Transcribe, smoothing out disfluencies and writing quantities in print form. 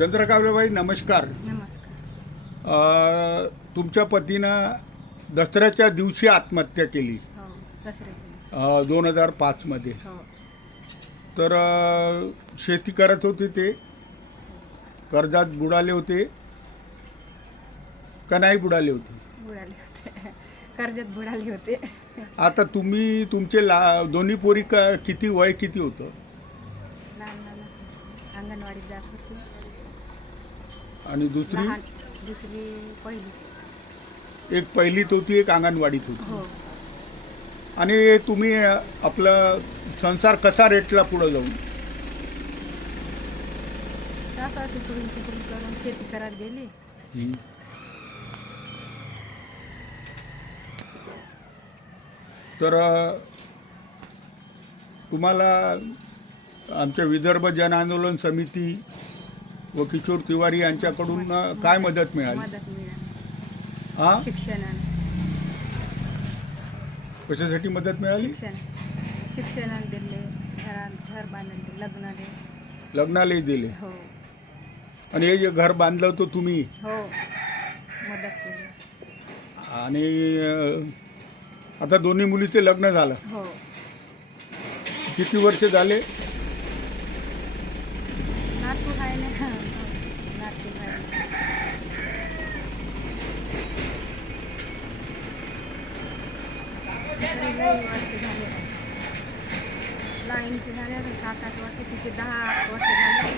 चंद्रकांतबाई नमस्कार. नमस्कार. तुमच्या पतीनं दसऱ्याच्या दिवशी आत्महत्या केली हो, दसऱ्याच्या 2005मध्ये. हो. तर शेती करत होते, ते कर्जात बुडाले होते का नाही बुडाले होते? बुडाले होते. कर्जात बुडाले होते. आता तुम्ही तुमचे दोन्ही पोरी किती वय किती होतं? लहान लहान अंगणवाडीत जात होती. आणि दुसरी दुसरी पहिली. एक पहिलीत होती, एक अंगणवाडीत होती. हो. आणि तुम्ही आपला संसार कसा रेटला पुढे जाऊन? असं असं तिकडून तिकडून करून शेती करायला गेली. तर तुम्हाला आमच्या विदर्भ जन आंदोलन समिती व किशोर तिवारी यांच्याकडून काय मदत मिळाली? मदत मिळाली. हां, शिक्षणाने कशासाठी मदत मिळाली? शिक्षणाला दिले, घर बांधले, लग्नालाही दिले. हो आणि हे जे घर बांधलं होतं तुम्ही, हो मदत केली. आणि आता दोन्ही मुलीचे लग्न झालं. हो. किती वर्ष झाले? नातू आहे ना. नातू आहे. तरी लई वर्ष झाले. लाईनचे झाले आता 7-8 वर्ष, तिचे 10 वर्ष झाले.